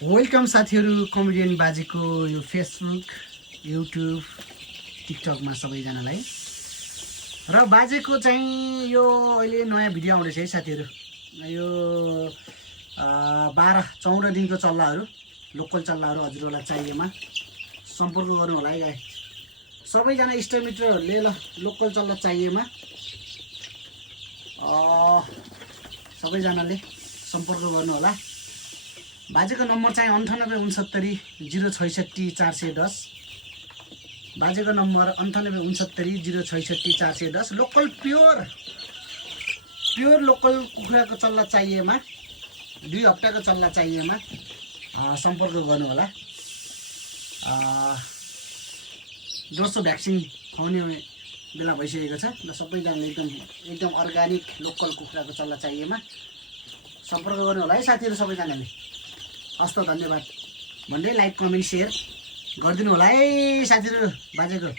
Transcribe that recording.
Welcome साथीहरू comedian बाजेको यो फेसबुक युट्युब टिकटकमा सबैजनालाई र बाजेको चाहिँ यो अहिले नयाँ भिडियो आउँदैछ है साथीहरू। यो 12-14 दिनको चल्लाहरू लोकल चल्लाहरू हजुरहरूलाई चाहिएमा सम्पर्क गर्नु होला है गाई। सबैजना इष्टमित्रहरूले ल लोकल चल्ला चाहिएमा सबैजनाले सम्पर्क गर्नु होला। बाजेको नम्बर चाहिँ 9869 बाजेको नम्बर 9869 लोकल प्योर लोकल कुखुराको चल्ला चाहिएमा 2 हप्ताको चल्ला चाहिएमा सम्पर्क गर्नु होला। दोस्रो भ्याक्सिन खुवाउने बेला भइसकेको छ र सबैजनाले एकदम अर्ग्यानिक लोकल कुखुराको चल्ला चाहिएमा सम्पर्क गर्नु होला है साथीहरू सबैजनाले। हस् त धन्यवाद भन्दै लाइक कमेन्ट सेयर गरिदिनु होला है साथीहरू बाजेको।